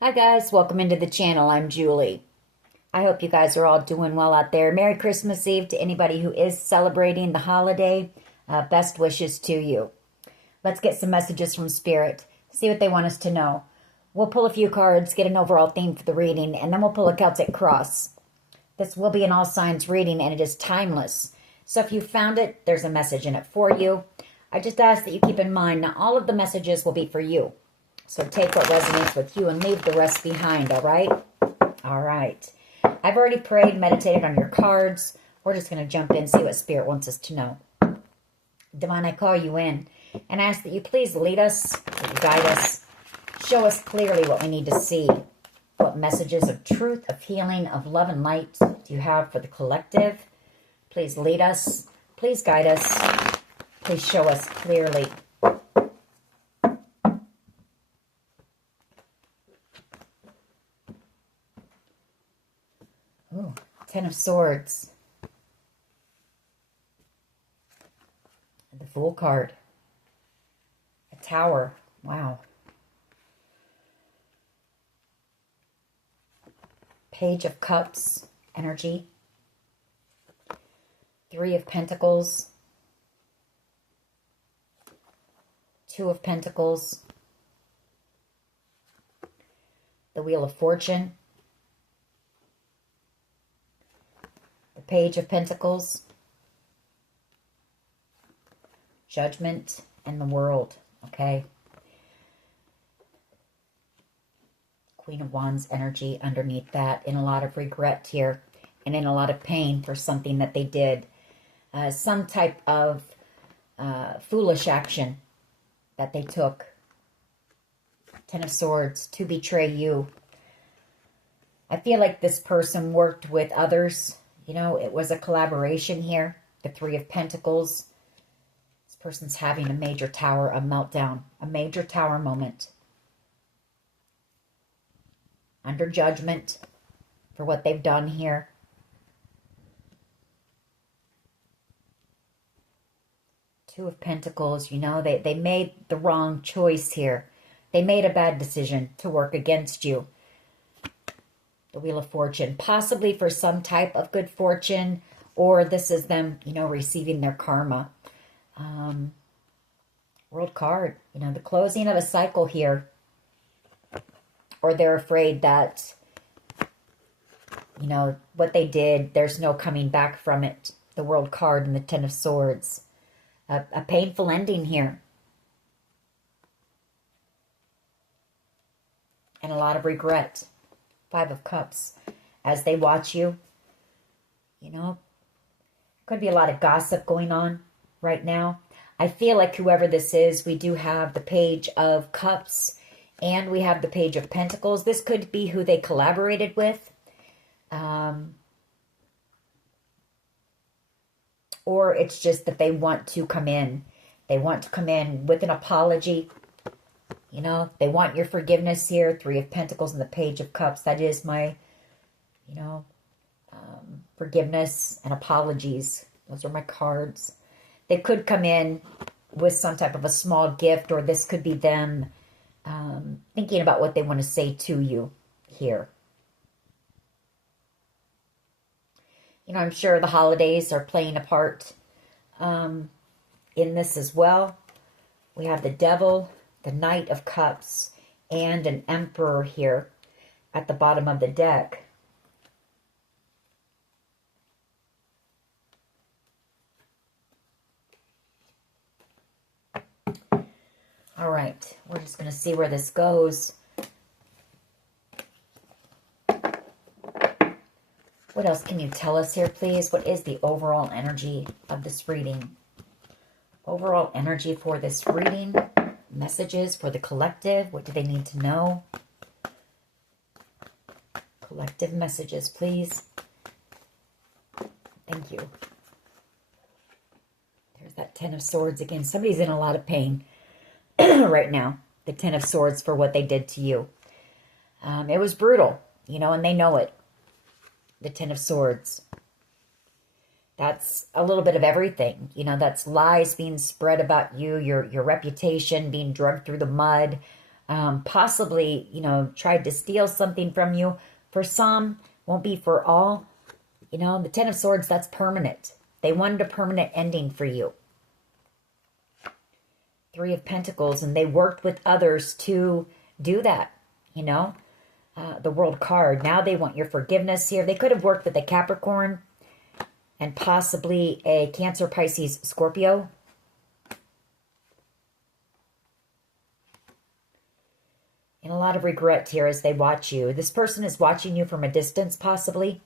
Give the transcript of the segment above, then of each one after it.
Hi guys, welcome into the channel. I'm Julie. I hope you guys are all doing well out there. Merry Christmas Eve to anybody who is celebrating the holiday. Best wishes to you. Let's get some messages from Spirit. See what they want us to know. We'll pull a few cards, get an overall theme for the reading, and then we'll pull a Celtic cross. This will be an all signs reading and it is timeless. So if you found it, there's a message in it for you. I just ask that you keep in mind, not all of the messages will be for you. So take what resonates with you and leave the rest behind, all right? All right. I've already prayed, meditated on your cards. We're just going to jump in, see what Spirit wants us to know. Divine, I call you in and ask that you please lead us, that you guide us, show us clearly what we need to see. What messages of truth, of healing, of love and light do you have for the collective? Please lead us. Please guide us. Please show us clearly. Ooh, Ten of Swords. The Fool card. A Tower. Wow. Page of Cups. Energy. Three of Pentacles. Two of Pentacles. The Wheel of Fortune. The Page of Pentacles. Judgment and the World. Okay. Queen of Wands energy underneath that. In a lot of regret here. And in a lot of pain for something that they did. Some type of foolish action that they took. Ten of Swords. To betray you. I feel like this person worked with others. You know, it was a collaboration here. The Three of Pentacles. This person's having a major tower, a meltdown, a major tower moment. Under judgment for what they've done here. Two of Pentacles, you know, they made the wrong choice here. They made a bad decision to work against you. The Wheel of Fortune, possibly for some type of good fortune, or this is them, you know, receiving their karma. World card, you know, the closing of a cycle here. Or they're afraid that, you know, what they did, there's no coming back from it. The World card and the Ten of Swords. A painful ending here. And a lot of regret. Five of Cups. As they watch you, you know, could be a lot of gossip going on right now. I feel like whoever this is, we do have the Page of Cups and we have the Page of Pentacles. This could be who they collaborated with. Or it's just that they want to come in. They want to come in with an apology. You know, they want your forgiveness here. Three of Pentacles and the Page of Cups. That is my, you know, forgiveness and apologies. Those are my cards. They could come in with some type of a small gift, or this could be them thinking about what they want to say to you here. You know, I'm sure the holidays are playing a part in this as well. We have the Devil, the Knight of Cups, and an Emperor here at the bottom of the deck. All right, we're just going to see where this goes. What else can you tell us here, please? What is the overall energy of this reading? Overall energy for this reading. Messages for the collective. What do they need to know? Collective messages, please. Thank you. There's that Ten of Swords again. Somebody's in a lot of pain right now. The Ten of Swords for what they did to you. It was brutal, you know, and they know it. The Ten of Swords. That's a little bit of everything. That's lies being spread about you, your reputation being dragged through the mud, possibly, tried to steal something from you. For some, won't be for all. The Ten of Swords, that's permanent. They wanted a permanent ending for you. Three of Pentacles, and they worked with others to do that, the World card. Now they want your forgiveness here. They could have worked with a Capricorn and possibly a Cancer, Pisces, Scorpio. And a lot of regret here as they watch you. This person is watching you from a distance, possibly.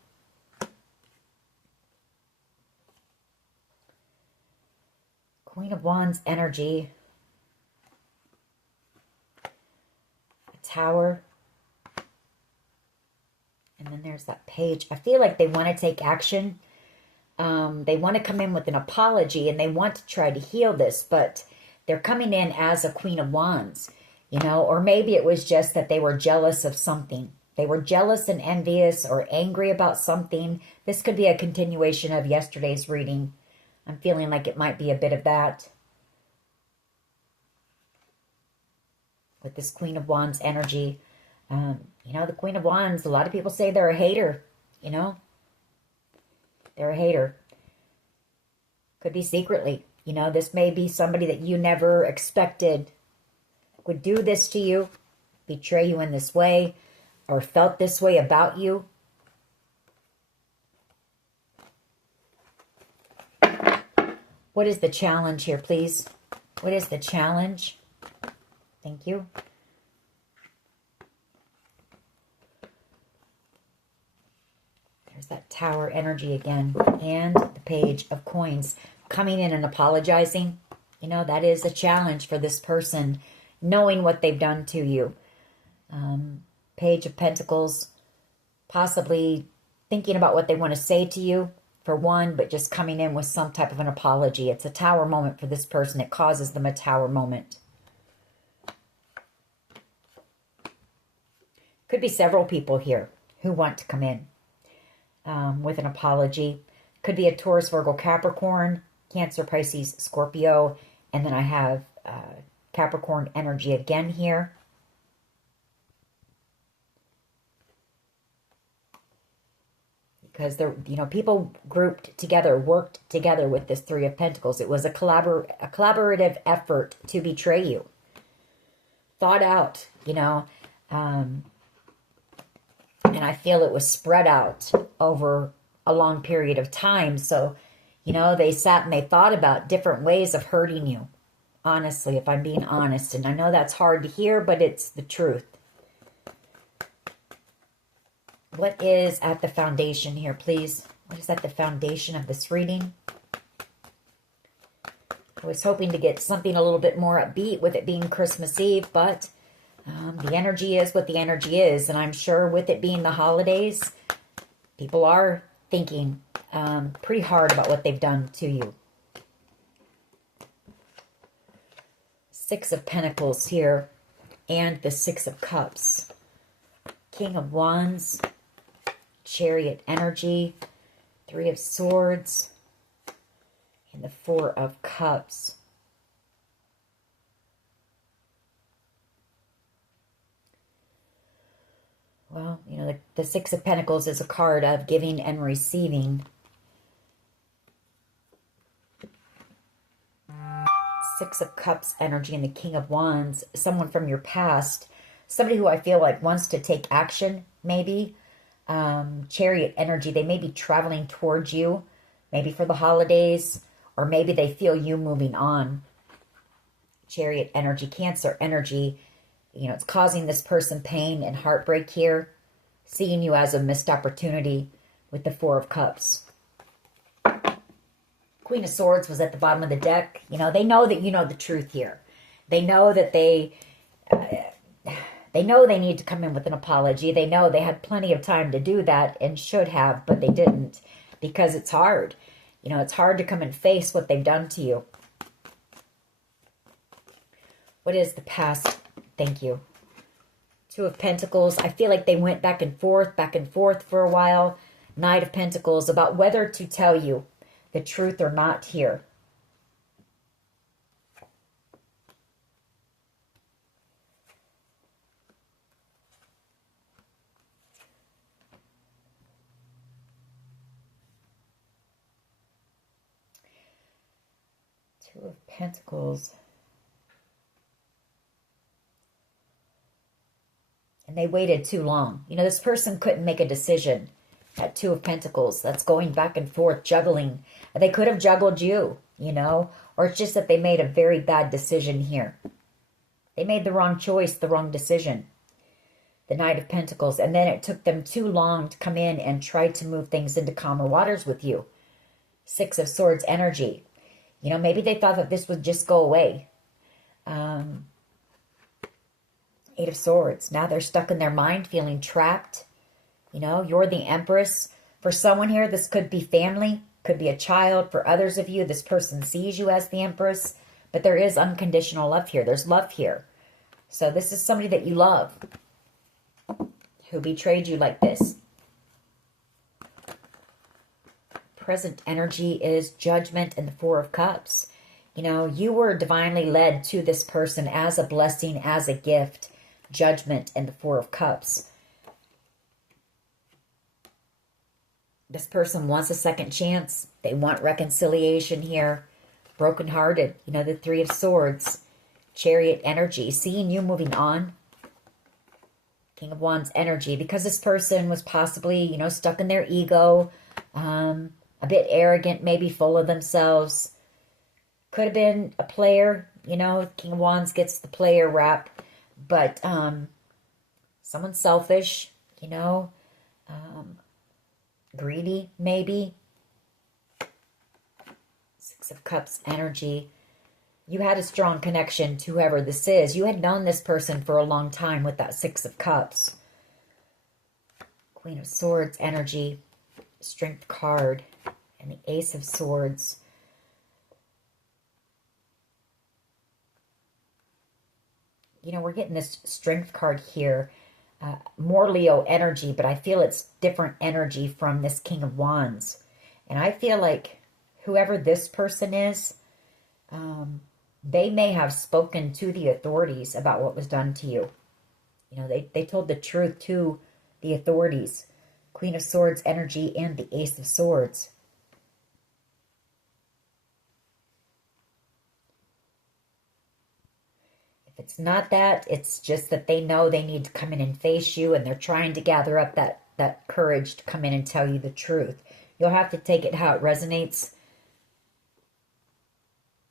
Queen of Wands energy. A Tower. And then there's that Page. I feel like they want to take action. They want to come in with an apology and they want to try to heal this, but they're coming in as a Queen of Wands, or maybe it was just that they were jealous of something. They were jealous and envious or angry about something. This could be a continuation of yesterday's reading. I'm feeling like it might be a bit of that. With this Queen of Wands energy. The Queen of Wands, a lot of people say they're a hater, They're a hater. Could be secretly. This may be somebody that you never expected would do this to you, betray you in this way, or felt this way about you. What is the challenge here, please? What is the challenge? Thank you. There's that Tower energy again. And the Page of Coins. Coming in and apologizing. That is a challenge for this person. Knowing what they've done to you. Page of Pentacles. Possibly thinking about what they want to say to you, for one, but just coming in with some type of an apology. It's a Tower moment for this person. It causes them a Tower moment. Could be several people here who want to come in with an apology. Could be a Taurus, Virgo, Capricorn, Cancer, Pisces, Scorpio. And then I have Capricorn energy again here. Because they're, people grouped together, worked together with this Three of Pentacles. It was a collaborative effort to betray you. Thought out, and I feel it was spread out over a long period of time. So, they sat and they thought about different ways of hurting you. Honestly, if I'm being honest. And I know that's hard to hear, but it's the truth. What is at the foundation here, please? What is at the foundation of this reading? I was hoping to get something a little bit more upbeat with it being Christmas Eve, but the energy is what the energy is. And I'm sure with it being the holidays, people are thinking pretty hard about what they've done to you. Six of Pentacles here and the Six of Cups. King of Wands, Chariot energy, Three of Swords, and the Four of Cups. Well, the Six of Pentacles is a card of giving and receiving. Six of Cups energy and the King of Wands. Someone from your past. Somebody who I feel like wants to take action, maybe. Chariot energy. They may be traveling towards you. Maybe for the holidays. Or maybe they feel you moving on. Chariot energy. Cancer energy. It's causing this person pain and heartbreak here. Seeing you as a missed opportunity with the Four of Cups. Queen of Swords was at the bottom of the deck. They know that you know the truth here. They know that they know they need to come in with an apology. They know they had plenty of time to do that and should have, but they didn't because it's hard. It's hard to come and face what they've done to you. What is the past? Thank you. Two of Pentacles. I feel like they went back and forth for a while. Knight of Pentacles, about whether to tell you the truth or not here. Two of Pentacles. And they waited too long. You know, this person couldn't make a decision at Two of Pentacles. That's going back and forth, juggling. They could have juggled you, you know, or it's just that they made a very bad decision here. They made the wrong choice, the wrong decision. The Knight of Pentacles. And then it took them too long to come in and try to move things into calmer waters with you. Six of Swords energy. You know, maybe they thought that this would just go away. Eight of Swords. Now they're stuck in their mind, feeling trapped. You know, you're the Empress. For someone here, this could be family, could be a child. For others of you, this person sees you as the Empress. But there is unconditional love here. There's love here. So this is somebody that you love who betrayed you like this. Present energy is Judgment and the Four of Cups. You know, you were divinely led to this person as a blessing, as a gift. Judgment and the Four of Cups. This person wants a second chance. They want reconciliation here. Brokenhearted. You know, the Three of Swords. Chariot energy. Seeing you moving on. King of Wands energy. Because this person was possibly, you know, stuck in their ego. A bit arrogant, maybe full of themselves. Could have been a player. You know, King of Wands gets the player rap. But someone selfish, you know, greedy, maybe. Six of Cups energy. You had a strong connection to whoever this is. You had known this person for a long time with that Six of Cups. Queen of Swords energy. Strength card. And the Ace of Swords. You know, we're getting this Strength card here. More Leo energy, but I feel it's different energy from this King of Wands. And I feel like whoever this person is, they may have spoken to the authorities about what was done to you. You know, they told the truth to the authorities. Queen of Swords energy and the Ace of Swords. If it's not that, it's just that they know they need to come in and face you, and they're trying to gather up that courage to come in and tell you the truth. You'll have to take it how it resonates.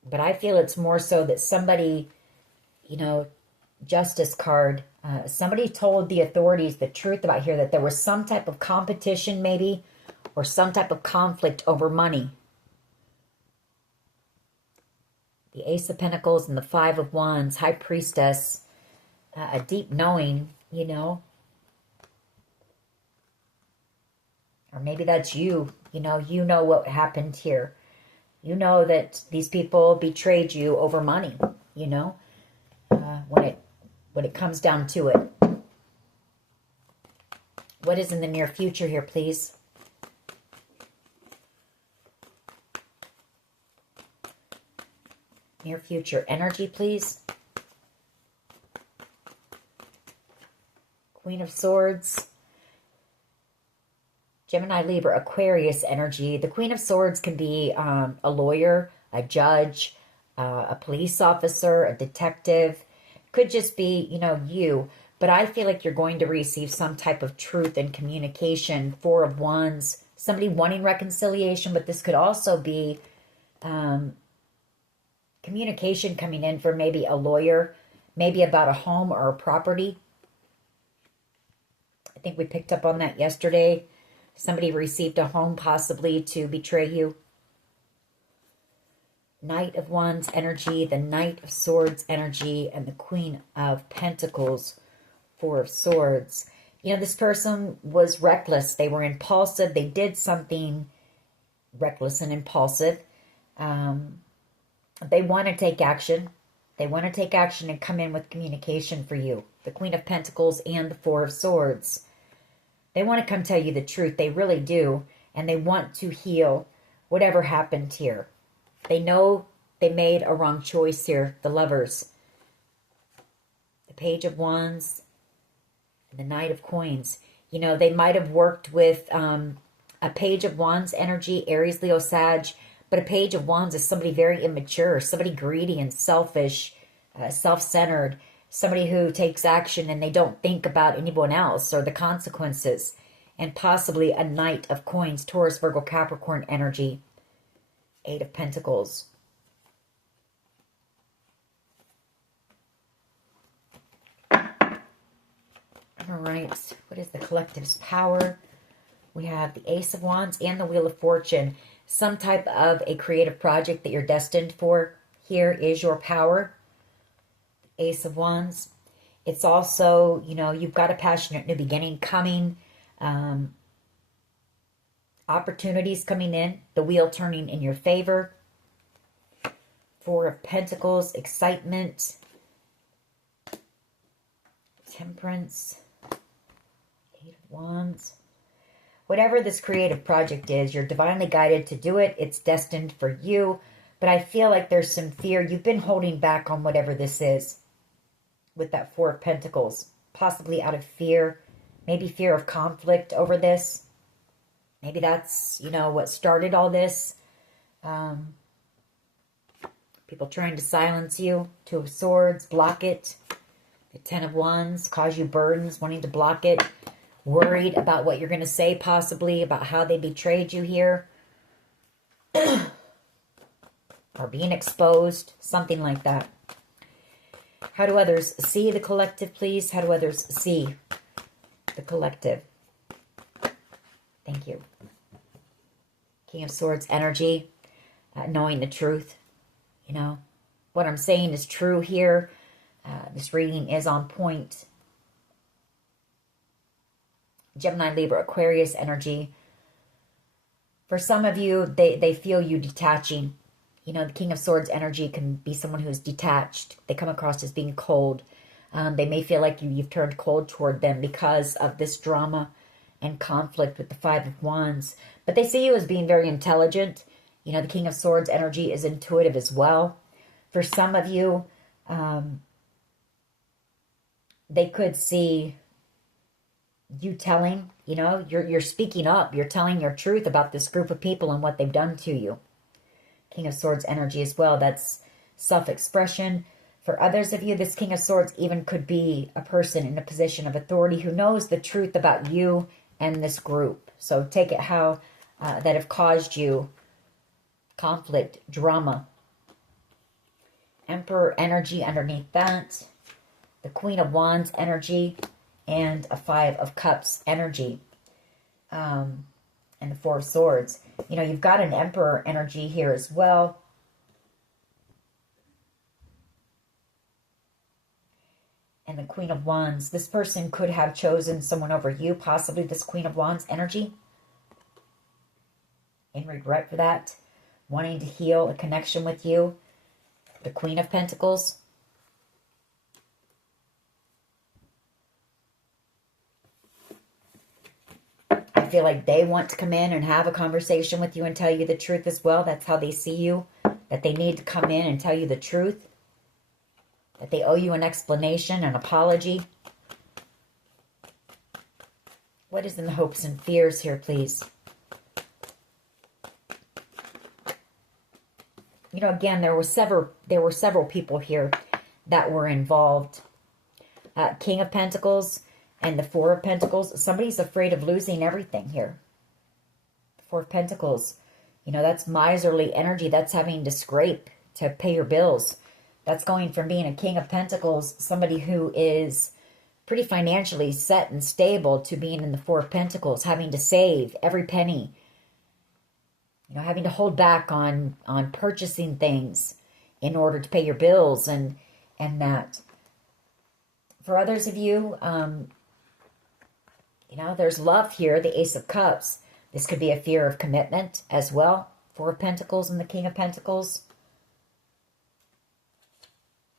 But I feel it's more so that somebody, you know, Justice card, somebody told the authorities the truth about here, that there was some type of competition maybe, or some type of conflict over money. The Ace of Pentacles and the Five of Wands, High Priestess, a deep knowing, you know. Or maybe that's you, you know what happened here. You know that these people betrayed you over money, you know, when it comes down to it. What is in the near future here, please? Near future energy, please. Queen of Swords. Gemini, Libra, Aquarius energy. The Queen of Swords can be a lawyer, a judge, a police officer, a detective. Could just be, you know, you. But I feel like you're going to receive some type of truth and communication. Four of Wands. Somebody wanting reconciliation, but this could also be communication coming in for maybe a lawyer, maybe about a home or a property. I think we picked up on that yesterday. Somebody received a home possibly to betray you. Knight of Wands energy, the Knight of Swords energy, and the Queen of Pentacles, Four of Swords. You know, this person was reckless. They were impulsive. They did something reckless and impulsive. They want to take action. They want to take action and come in with communication for you. The Queen of Pentacles and the Four of Swords. They want to come tell you the truth. They really do. And they want to heal whatever happened here. They know they made a wrong choice here. The Lovers. The Page of Wands. And the Knight of Coins. You know, they might have worked with a Page of Wands energy, Aries, Leo, Sag. But a Page of Wands is somebody very immature, somebody greedy and selfish, self-centered, somebody who takes action and they don't think about anyone else or the consequences. And possibly a Knight of Coins, Taurus, Virgo, Capricorn energy. 8 of Pentacles. All right, what is the collective's power? We have the Ace of Wands and the Wheel of Fortune. Some type of a creative project that you're destined for. Here is your power. Ace of Wands. It's also, you know, you've got a passionate new beginning coming. Opportunities coming in. The wheel turning in your favor. 4 of Pentacles. Excitement. Temperance. 8 of Wands. Whatever this creative project is, you're divinely guided to do it. It's destined for you. But I feel like there's some fear. You've been holding back on whatever this is with that 4 of Pentacles. Possibly out of fear. Maybe fear of conflict over this. Maybe that's, you know, what started all this. People trying to silence you. 2 of Swords. Block it. The 10 of Wands. Cause you burdens. Wanting to block it. Worried about what you're going to say, possibly. About how they betrayed you here. Or being exposed. Something like that. How do others see the collective, please? How do others see the collective? Thank you. King of Swords energy. Knowing the truth. You know, what I'm saying is true here. This reading is on point. Gemini, Libra, Aquarius energy. For some of you, they feel you detaching. You know, the King of Swords energy can be someone who's detached. They come across as being cold. They may feel like you've turned cold toward them because of this drama and conflict with the 5 of Wands. But they see you as being very intelligent. You know, the King of Swords energy is intuitive as well. For some of you, they could see you telling, you know, you're speaking up. You're telling your truth about this group of people and what they've done to you. King of Swords energy as well. That's self-expression. For others of you, this King of Swords even could be a person in a position of authority who knows the truth about you and this group. So take it how that have caused you conflict, drama. Emperor energy underneath that. The Queen of Wands energy. And a 5 of Cups energy. And the 4 of Swords. You know, you've got an Emperor energy here as well. And the Queen of Wands. This person could have chosen someone over you. Possibly this Queen of Wands energy. In regret for that. Wanting to heal a connection with you. The Queen of Pentacles. I feel like they want to come in and have a conversation with you and tell you the truth as well. That's how they see you. That they need to come in and tell you the truth. That they owe you an explanation, an apology. What is in the hopes and fears here, please? You know, again, there were several people here that were involved. King of Pentacles and the 4 of Pentacles. Somebody's afraid of losing everything here. The 4 of Pentacles. You know, that's miserly energy. That's having to scrape to pay your bills. That's going from being a King of Pentacles, somebody who is pretty financially set and stable, to being in the 4 of Pentacles, having to save every penny. You know, having to hold back on purchasing things in order to pay your bills and that. For others of you, you know, there's love here, the Ace of Cups. This could be a fear of commitment as well. 4 of Pentacles and the King of Pentacles.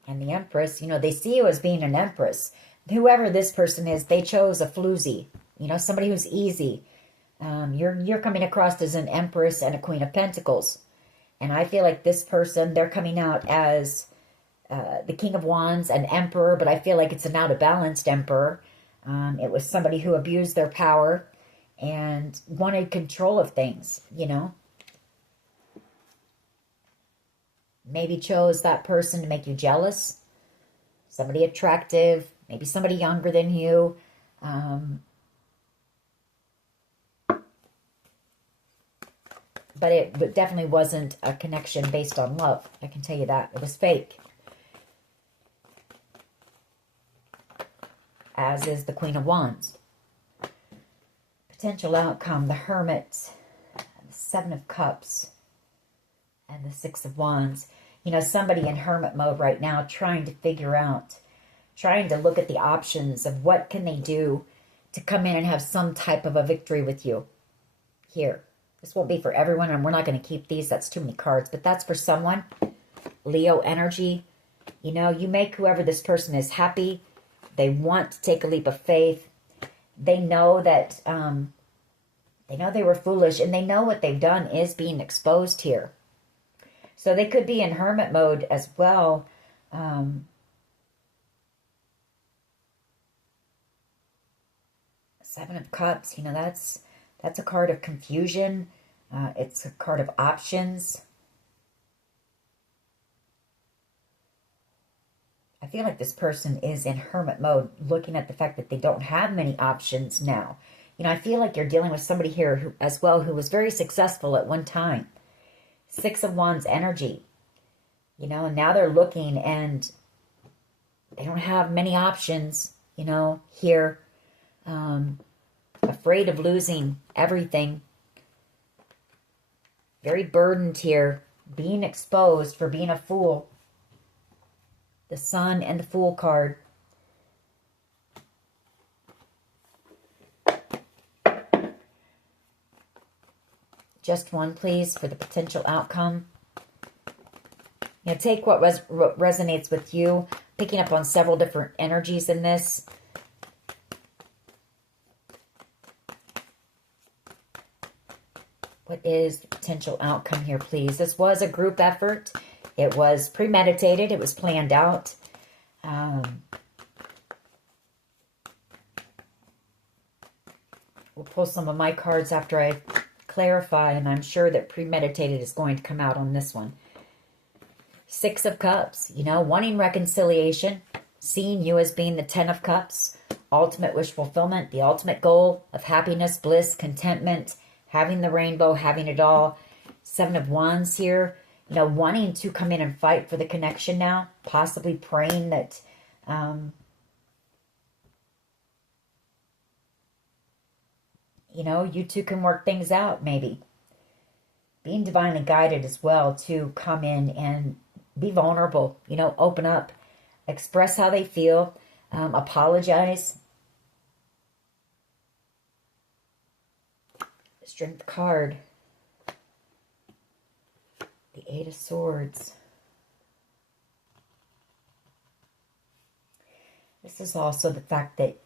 And the Empress, you know, they see you as being an Empress. Whoever this person is, they chose a floozy. You know, somebody who's easy. You're coming across as an Empress and a Queen of Pentacles. And I feel like this person, they're coming out as the King of Wands, an Emperor, but I feel like it's an out-of-balanced Emperor. It was somebody who abused their power and wanted control of things, you know. Maybe chose that person to make you jealous. Somebody attractive, maybe somebody younger than you. But it definitely wasn't a connection based on love. I can tell you that. It was fake. As is the Queen of Wands. Potential outcome, the Hermit, the Seven of Cups, and the Six of Wands. You know, somebody in hermit mode right now trying to figure out, trying to look at the options of what can they do to come in and have some type of a victory with you here. This won't be for everyone, and we're not going to keep these. That's too many cards, but that's for someone. Leo energy. You know, you make whoever this person is happy. They want to take a leap of faith. They know that, they know they were foolish, and they know what they've done is being exposed here. So they could be in hermit mode as well. Seven of Cups, you know, that's a card of confusion. It's a card of options. I feel like this person is in hermit mode, looking at the fact that they don't have many options now. You know, I feel like you're dealing with somebody here who, as well, who was very successful at one time. Six of Wands energy. You know, and now they're looking and they don't have many options, you know, here. Afraid of losing everything. Very burdened here. Being exposed for being a fool. The Sun and the Fool card. Just one, please, for the potential outcome. You know, take what resonates with you. Picking up on several different energies in this. What is the potential outcome here, please? This was a group effort. It was premeditated. It was planned out. We'll pull some of my cards after I clarify, and I'm sure that premeditated is going to come out on this one. Six of Cups, you know, wanting reconciliation, seeing you as being the Ten of Cups, ultimate wish fulfillment, the ultimate goal of happiness, bliss, contentment, having the rainbow, having it all. Seven of Wands here, you know, wanting to come in and fight for the connection now, possibly praying that, you know, you two can work things out, maybe. Being divinely guided as well to come in and be vulnerable, you know, open up, express how they feel, apologize. Strength card. The Eight of Swords. This is also the fact that,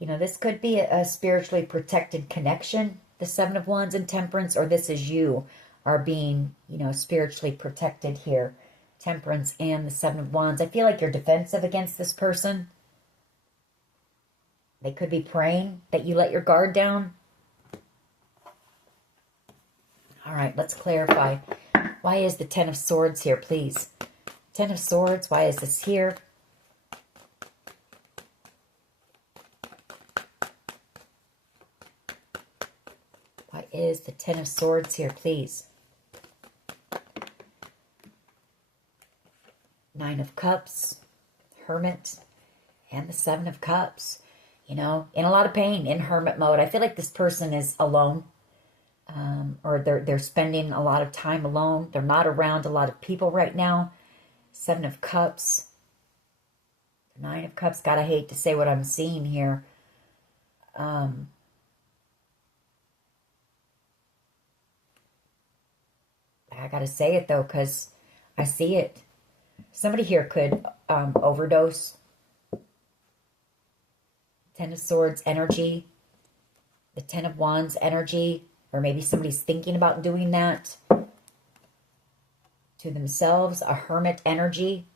you know, this could be a spiritually protected connection, the Seven of Wands and Temperance, or this is you are being, you know, spiritually protected here. Temperance and the Seven of Wands. I feel like you're defensive against this person. They could be praying that you let your guard down. All right, let's clarify. Why is the Ten of Swords here, please? Ten of Swords, why is this here? Why is the Ten of Swords here, please? Nine of Cups, Hermit, and the Seven of Cups. You know, in a lot of pain, in hermit mode. I feel like this person is alone. Or they're spending a lot of time alone. They're not around a lot of people right now. Seven of Cups. Nine of Cups. God, I hate to say what I'm seeing here. I gotta say it though, because I see it. Somebody here could overdose. Ten of Swords energy. The Ten of Wands energy. Or maybe somebody's thinking about doing that to themselves. A Hermit energy.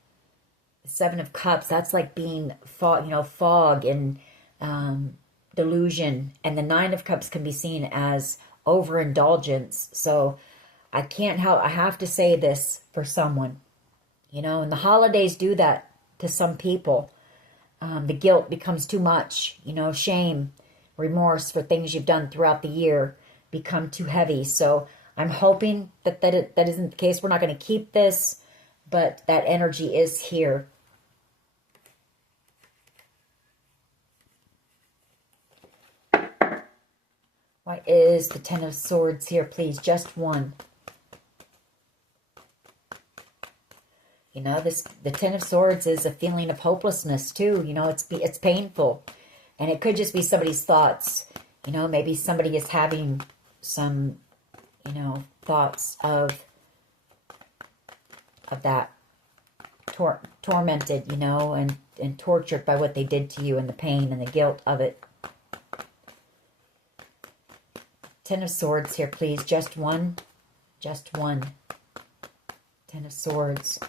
The Seven of Cups. That's like being fog, you know, fog and delusion. And the Nine of Cups can be seen as overindulgence. So I can't help, I have to say this for someone. You know, and the holidays do that to some people. The guilt becomes too much. You know, shame, remorse for things you've done throughout the year become too heavy. So I'm hoping that that isn't the case. We're not going to keep this, but that energy is here. Why is the Ten of Swords here, please? Just one. You know, the Ten of Swords is a feeling of hopelessness too. You know, it's painful. And it could just be somebody's thoughts. You know, maybe somebody is having some, you know, thoughts of that tormented, you know, and tortured by what they did to you and the pain and the guilt of it. Ten of Swords here, please. Just one. Just one. Ten of Swords.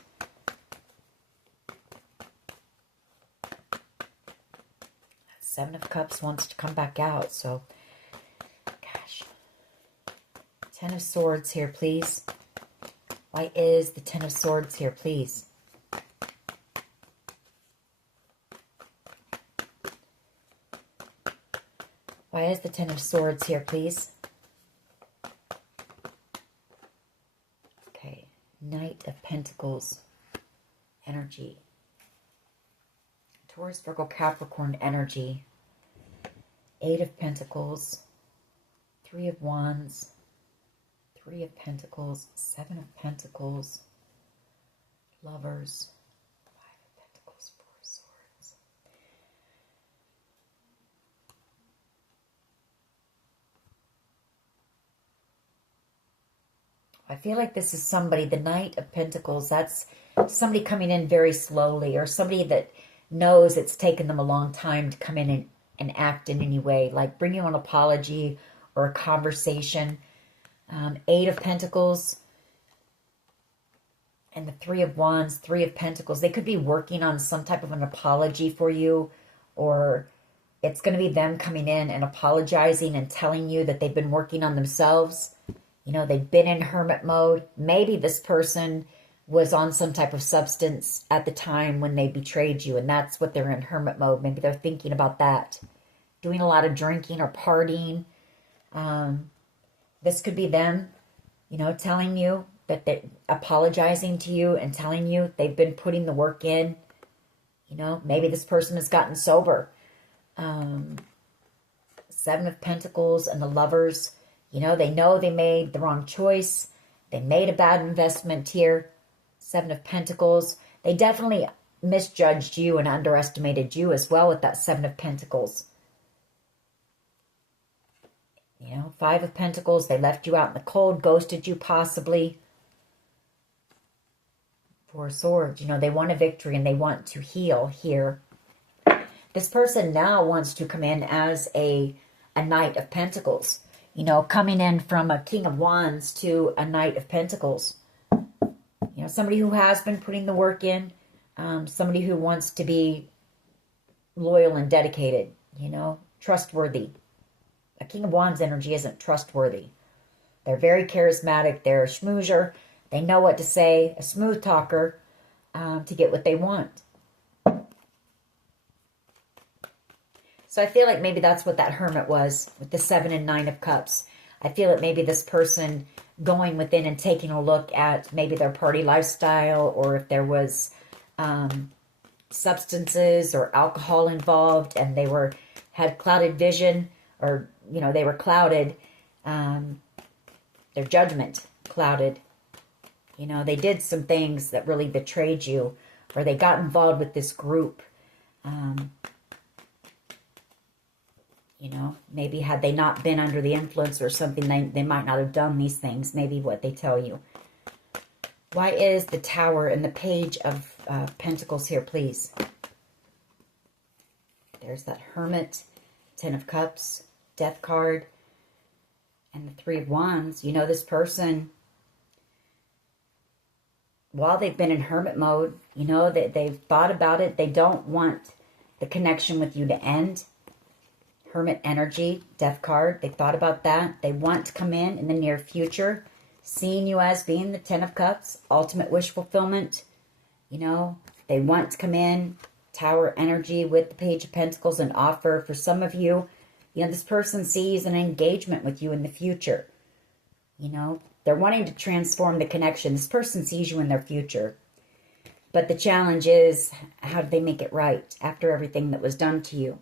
Seven of Cups wants to come back out, so, gosh. Ten of Swords here, please. Why is the Ten of Swords here, please? Why is the Ten of Swords here, please? Okay, Knight of Pentacles energy. Taurus, Virgo, Capricorn energy. Eight of Pentacles, Three of Wands, Three of Pentacles, Seven of Pentacles, Lovers, Five of Pentacles, Four of Swords. I feel like this is somebody, the Knight of Pentacles, that's somebody coming in very slowly, or somebody that knows it's taken them a long time to come in and act in any way, like bring you an apology or a conversation. Eight of Pentacles and the Three of Wands, Three of Pentacles. They could be working on some type of an apology for you, or it's going to be them coming in and apologizing and telling you that they've been working on themselves. You know, they've been in hermit mode. Maybe this person was on some type of substance at the time when they betrayed you, and that's what they're in hermit mode. Maybe they're thinking about that. Doing a lot of drinking or partying. This could be them, you know, telling you that they're apologizing to you and telling you they've been putting the work in. You know, maybe this person has gotten sober. Seven of Pentacles and the Lovers. You know they made the wrong choice. They made a bad investment here. Seven of Pentacles. They definitely misjudged you and underestimated you as well with that Seven of Pentacles. You know, Five of Pentacles. They left you out in the cold, ghosted you possibly. Four of Swords. You know, they want a victory and they want to heal here. This person now wants to come in as a Knight of Pentacles. You know, coming in from a King of Wands to a Knight of Pentacles. You know, somebody who has been putting the work in. Somebody who wants to be loyal and dedicated. You know, trustworthy. A King of Wands energy isn't trustworthy. They're very charismatic. They're a schmoozer. They know what to say. A smooth talker to get what they want. So I feel like maybe that's what that Hermit was with the Seven and Nine of Cups. I feel that maybe this person going within and taking a look at maybe their party lifestyle, or if there was substances or alcohol involved and they had clouded vision, or, you know, they were clouded, their judgment clouded. You know, they did some things that really betrayed you, or they got involved with this group. You know, maybe had they not been under the influence or something, they might not have done these things, maybe what they tell you. Why is the Tower and the Page of Pentacles here, please? There's that Hermit, Ten of Cups, Death card, and the Three of Wands. You know, this person, while they've been in hermit mode, you know, they've thought about it. They don't want the connection with you to end. Hermit energy, Death card. They thought about that. They want to come in the near future, seeing you as being the Ten of Cups, ultimate wish fulfillment. You know, they want to come in, Tower energy with the Page of Pentacles, and offer. For some of you, you know, this person sees an engagement with you in the future. You know, they're wanting to transform the connection. This person sees you in their future. But the challenge is, how do they make it right after everything that was done to you?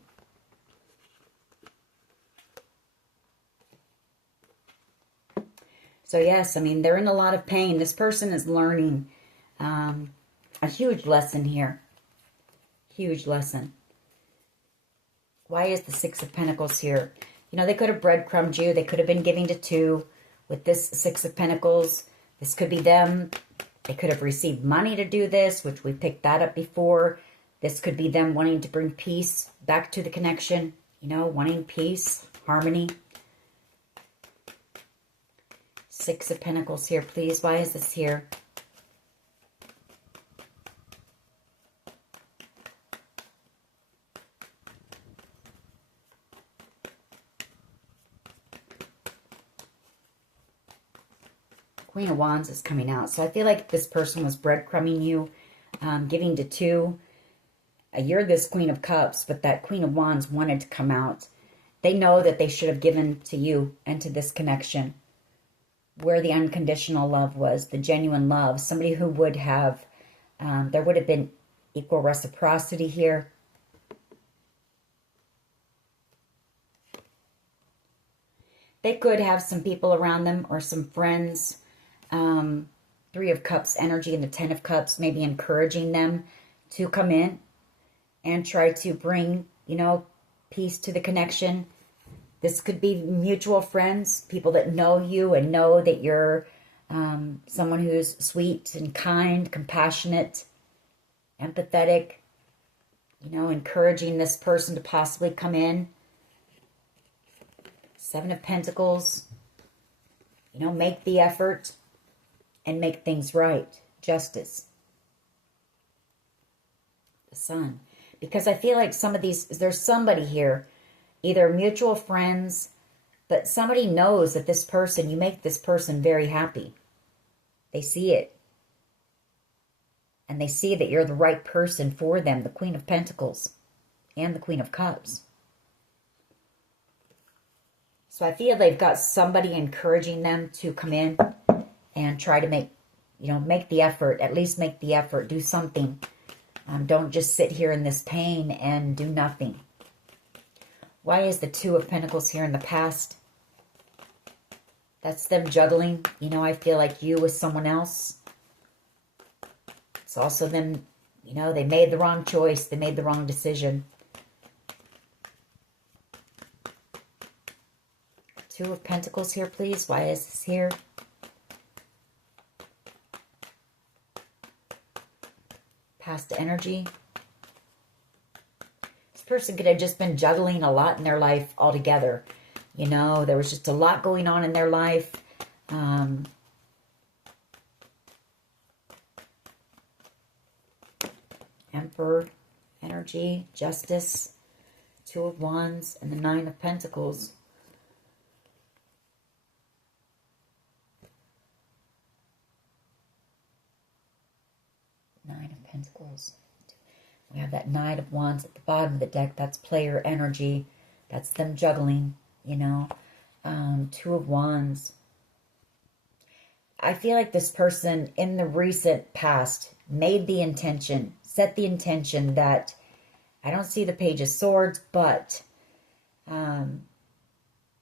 So yes, I mean, they're in a lot of pain. This person is learning a huge lesson here. Huge lesson. Why is the Six of Pentacles here? You know, they could have breadcrumbed you. They could have been giving to two. With this Six of Pentacles, this could be them. They could have received money to do this, which we picked that up before. This could be them wanting to bring peace back to the connection. You know, wanting peace, harmony. Six of Pentacles here, please. Why is this here? Queen of Wands is coming out. So I feel like this person was breadcrumbing you, giving to two. You're this Queen of Cups, but that Queen of Wands wanted to come out. They know that they should have given to you and to this connection, where the unconditional love was, the genuine love. Somebody who would have, there would have been equal reciprocity here. They could have some people around them or some friends. Three of Cups energy and the Ten of Cups, maybe encouraging them to come in and try to bring, you know, peace to the connection. This could be mutual friends, people that know you and know that you're someone who's sweet and kind, compassionate, empathetic, you know, encouraging this person to possibly come in. Seven of Pentacles, you know, make the effort and make things right. Justice. The Sun. Because I feel like some of these, there's somebody here, either mutual friends, but somebody knows that this person, you make this person very happy. They see it. And they see that you're the right person for them, the Queen of Pentacles and the Queen of Cups. So I feel they've got somebody encouraging them to come in and try to make, you know, make the effort, at least make the effort, do something. Don't just sit here in this pain and do nothing. Why is the Two of Pentacles here in the past? That's them juggling. You know, I feel like you with someone else. It's also them, you know, they made the wrong choice. They made the wrong decision. Two of Pentacles here, please. Why is this here? Past energy. This person could have just been juggling a lot in their life altogether. You know, there was just a lot going on in their life. Emperor energy, Justice, Two of Wands, and the Nine of Pentacles. Nine of Pentacles. We have that Knight of Wands at the bottom of the deck. That's player energy. That's them juggling, you know. Two of Wands. I feel like this person in the recent past made the intention, set the intention that, I don't see the Page of Swords, but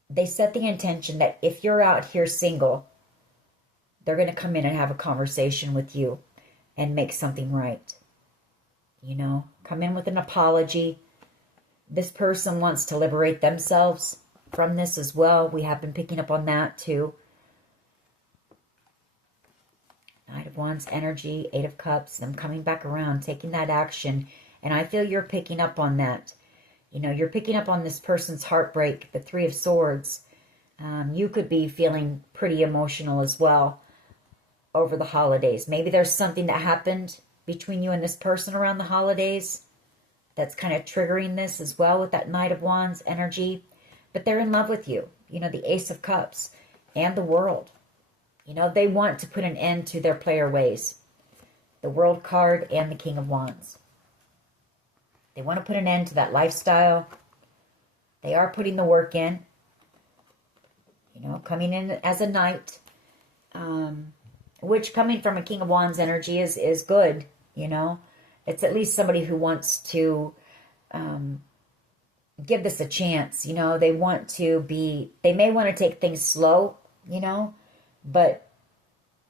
they set the intention that if you're out here single, they're going to come in and have a conversation with you and make something right. You know, come in with an apology. This person wants to liberate themselves from this as well. We have been picking up on that too. Knight of Wands energy, Eight of Cups, them coming back around, taking that action. And I feel you're picking up on that. You know, you're picking up on this person's heartbreak, the Three of Swords. You could be feeling pretty emotional as well over the holidays. Maybe there's something that happened between you and this person around the holidays that's kind of triggering this as well with that Knight of Wands energy. But they're in love with you. You know, the Ace of Cups and the World. You know, they want to put an end to their player ways. The World card and the King of Wands. They want to put an end to that lifestyle. They are putting the work in. You know, coming in as a knight. Which coming from a King of Wands energy is good, you know. It's at least somebody who wants to give this a chance, you know. They want to be, they may want to take things slow, you know, but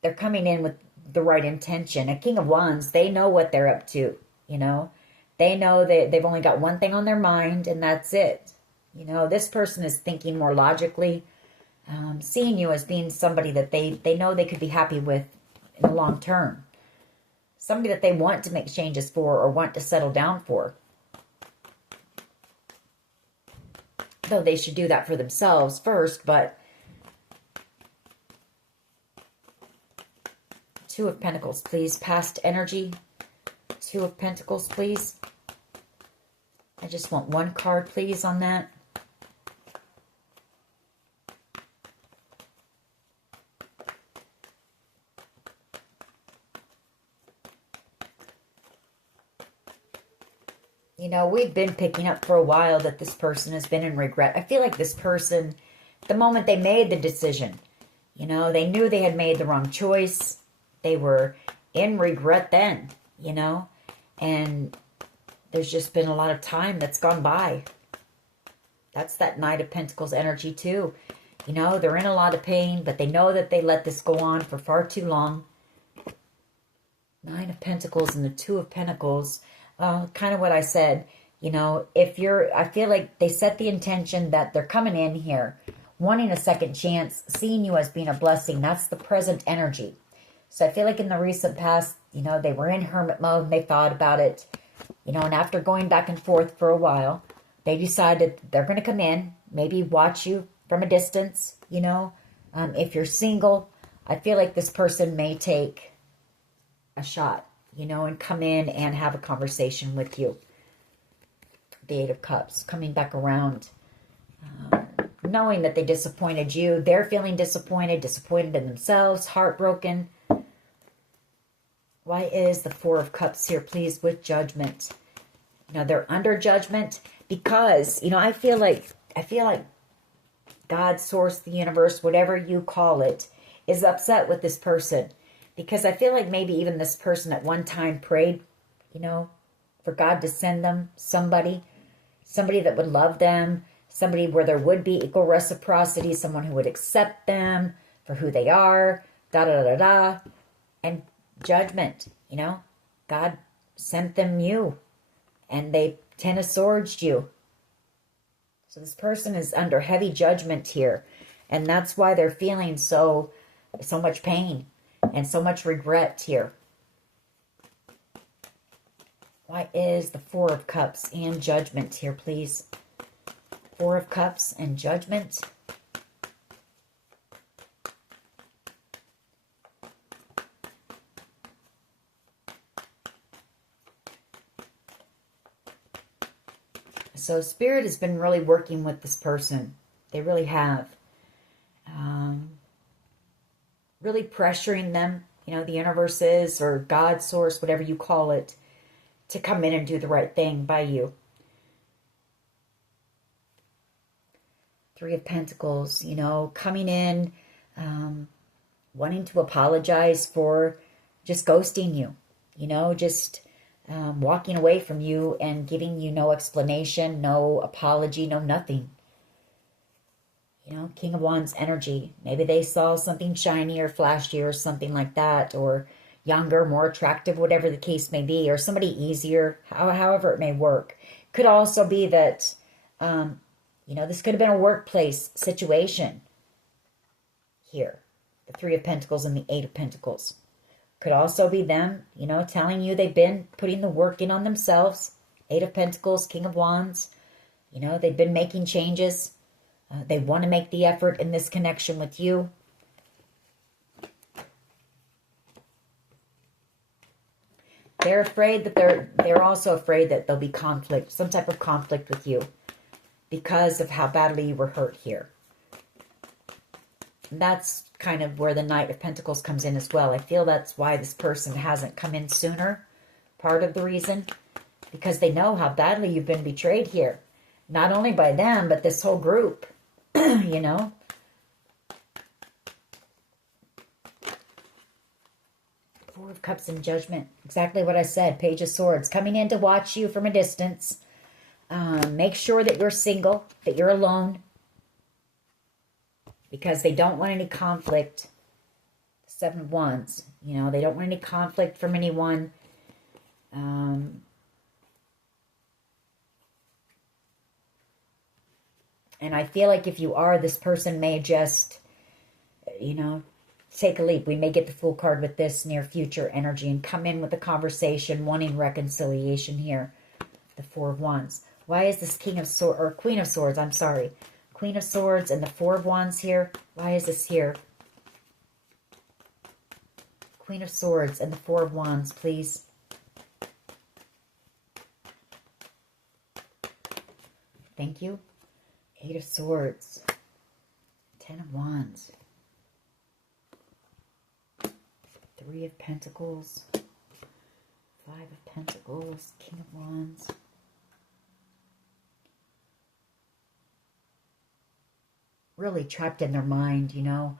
they're coming in with the right intention. A King of Wands, they know what they're up to, you know. They know that they've only got one thing on their mind, and that's it. You know, this person is thinking more logically, seeing you as being somebody that they know they could be happy with in the long term. Somebody that they want to make changes for or want to settle down for. Though they should do that for themselves first, but Two of Pentacles, please. Past energy. Two of Pentacles, please. I just want one card, please, on that. You know, we've been picking up for a while that this person has been in regret. I feel like this person, the moment they made the decision, you know, they knew they had made the wrong choice. They were in regret then, you know, and there's just been a lot of time that's gone by. That's that Knight of Pentacles energy too. You know, they're in a lot of pain, but they know that they let this go on for far too long. Nine of Pentacles and the Two of Pentacles. Kind of what I said, you know, if you're, I feel like they set the intention that they're coming in here, wanting a second chance, seeing you as being a blessing. That's the present energy. So I feel like in the recent past, you know, they were in hermit mode and they thought about it, you know, and after going back and forth for a while, they decided they're going to come in, maybe watch you from a distance, you know. If you're single, I feel like this person may take a shot, you know, and come in and have a conversation with you. The Eight of Cups, coming back around. Knowing that they disappointed you. They're feeling disappointed, disappointed in themselves, heartbroken. Why is the Four of Cups here, please, with Judgment? Now, they're under judgment because, you know, I feel like God, Source, the universe, whatever you call it, is upset with this person. Because I feel like maybe even this person at one time prayed, you know, for God to send them somebody that would love them, somebody where there would be equal reciprocity, someone who would accept them for who they are, da-da-da-da-da. And judgment, you know, God sent them you, and they Ten of Swords you. So this person is under heavy judgment here, and that's why they're feeling so much pain. And so much regret here. Why is the Four of Cups and Judgment here, please? Four of Cups and Judgment. So Spirit has been really working with this person. They really have. Really pressuring them, you know, the universe is, or God, Source, whatever you call it, to come in and do the right thing by you. Three of Pentacles, you know, coming in, wanting to apologize for just ghosting you, you know, just walking away from you and giving you no explanation, no apology, no nothing. You know, King of Wands energy. Maybe they saw something shiny or flashy or something like that, or younger, more attractive, whatever the case may be, or somebody easier, however it may work. Could also be that, you know, this could have been a workplace situation here. The Three of Pentacles and the Eight of Pentacles. Could also be them, you know, telling you they've been putting the work in on themselves. Eight of Pentacles, King of Wands. You know, they've been making changes. They want to make the effort in this connection with you. They're afraid that they're also afraid that there'll be conflict, some type of conflict with you because of how badly you were hurt here. That's kind of where the Knight of Pentacles comes in as well. I feel that's why this person hasn't come in sooner. Part of the reason. Because they know how badly you've been betrayed here. Not only by them, but this whole group. You know? Four of Cups and Judgment. Exactly what I said. Page of Swords. Coming in to watch you from a distance. Make sure that you're single. That you're alone. Because they don't want any conflict. Seven of Wands. You know, they don't want any conflict from anyone. And I feel like if you are, this person may just, you know, take a leap. We may get the Fool card with this near future energy and come in with a conversation wanting reconciliation here. The Four of Wands. Why is this King of Swords, or Queen of Swords, I'm sorry. Queen of Swords and the Four of Wands here. Why is this here? Queen of Swords and the Four of Wands, please. Thank you. Eight of Swords. Ten of Wands. Three of Pentacles. Five of Pentacles. King of Wands. Really trapped in their mind, you know.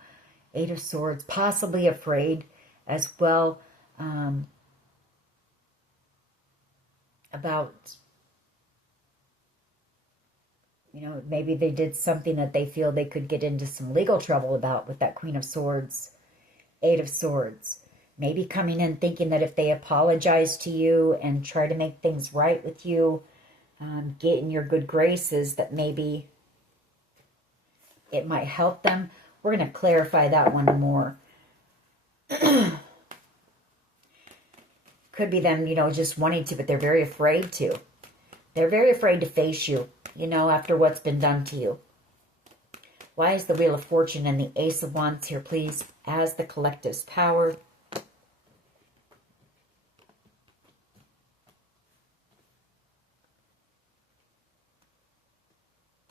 Eight of Swords. Possibly afraid as well about, you know, maybe they did something that they feel they could get into some legal trouble about with that Queen of Swords. Eight of Swords. Maybe coming in thinking that if they apologize to you and try to make things right with you, get in your good graces, that maybe it might help them. We're going to clarify that one more. Could be them, you know, just wanting to, but they're very afraid to. They're very afraid to face you, you know, after what's been done to you. Why is the Wheel of Fortune and the Ace of Wands here, please, as the collective's power?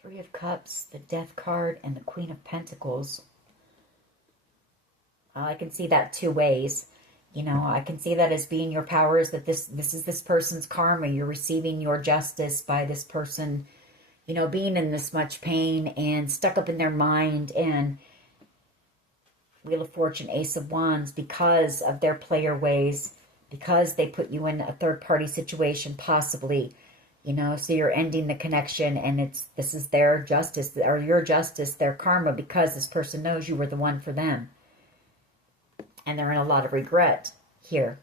Three of Cups, the Death card, and the Queen of Pentacles. I can see that two ways. You know, I can see that as being your powers, that this is this person's karma. You're receiving your justice by this person, you know, being in this much pain and stuck up in their mind. And Wheel of Fortune, Ace of Wands, because of their player ways, because they put you in a third-party situation, possibly, you know, so you're ending the connection, and this is their justice, or your justice, their karma, because this person knows you were the one for them. And they're in a lot of regret here.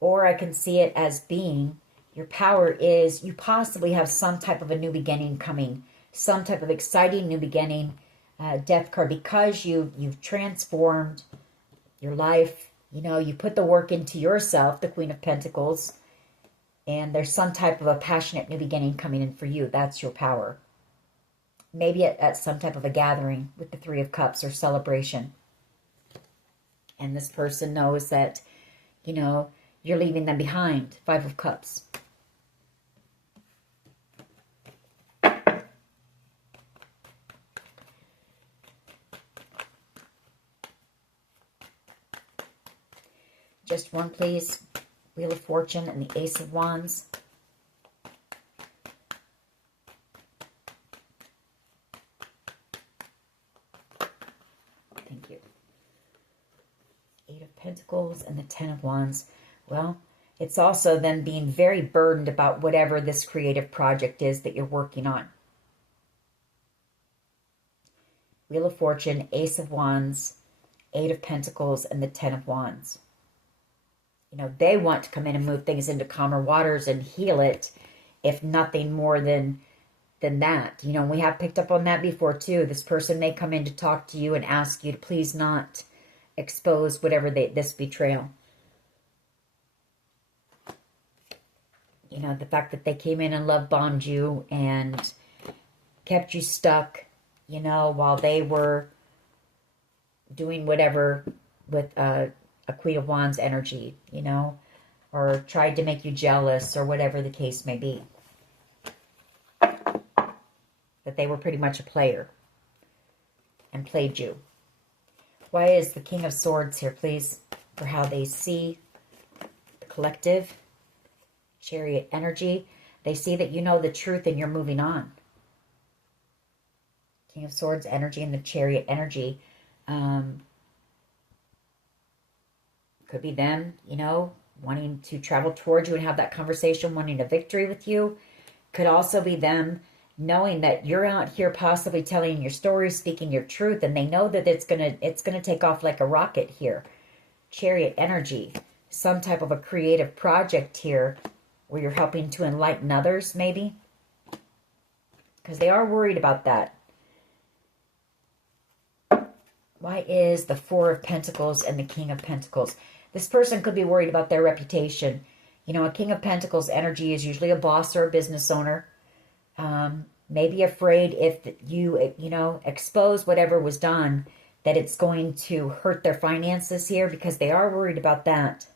Or I can see it as being, your power is, you possibly have some type of a new beginning coming. Some type of exciting new beginning. Death card, because you've transformed your life. You know, you put the work into yourself, the Queen of Pentacles. And there's some type of a passionate new beginning coming in for you. That's your power. Maybe at some type of a gathering with the Three of Cups or celebration. And this person knows that, you know, you're leaving them behind. Five of Cups. Just one, please. Wheel of Fortune and the Ace of Wands. Thank you. Eight of Pentacles and the Ten of Wands. Well, it's also them being very burdened about whatever this creative project is that you're working on. Wheel of Fortune, Ace of Wands, Eight of Pentacles, and the Ten of Wands. You know, they want to come in and move things into calmer waters and heal it, if nothing more than that. You know, we have picked up on that before too. This person may come in to talk to you and ask you to please not expose whatever this betrayal. You know, the fact that they came in and love bombed you and kept you stuck, you know, while they were doing whatever with a Queen of Wands energy, you know, or tried to make you jealous or whatever the case may be. That they were pretty much a player. and played you. Why is the King of Swords here, please, for how they see the collective? Chariot energy. They see that you know the truth and you're moving on. King of Swords energy and the Chariot energy. Could be them, you know, wanting to travel towards you and have that conversation, wanting a victory with you. Could also be them knowing that you're out here possibly telling your story, speaking your truth, and they know that it's gonna take off like a rocket here. Chariot energy. Some type of a creative project here where you're helping to enlighten others, maybe. Because they are worried about that. Why is the Four of Pentacles and the King of Pentacles? This person could be worried about their reputation. You know, a King of Pentacles energy is usually a boss or a business owner. Maybe afraid if you know, expose whatever was done, that it's going to hurt their finances here, because they are worried about that.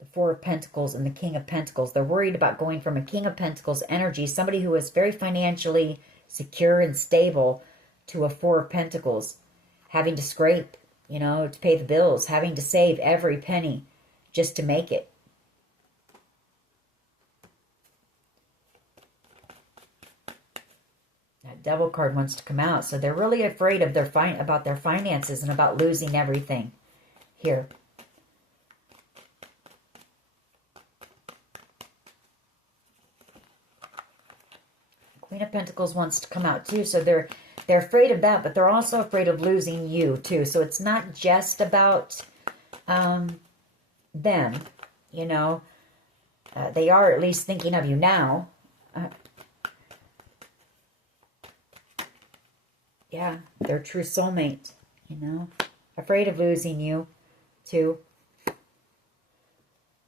The Four of Pentacles and the King of Pentacles. They're worried about going from a King of Pentacles energy, somebody who is very financially secure and stable, to a Four of Pentacles. Having to scrape, you know, to pay the bills, having to save every penny just to make it. That Devil card wants to come out. So they're really afraid of about their finances and about losing everything here. Queen of Pentacles wants to come out too. So they're afraid of that, but they're also afraid of losing you too. So it's not just about them, you know. They are at least thinking of you now. Yeah, their true soulmate, you know. Afraid of losing you too.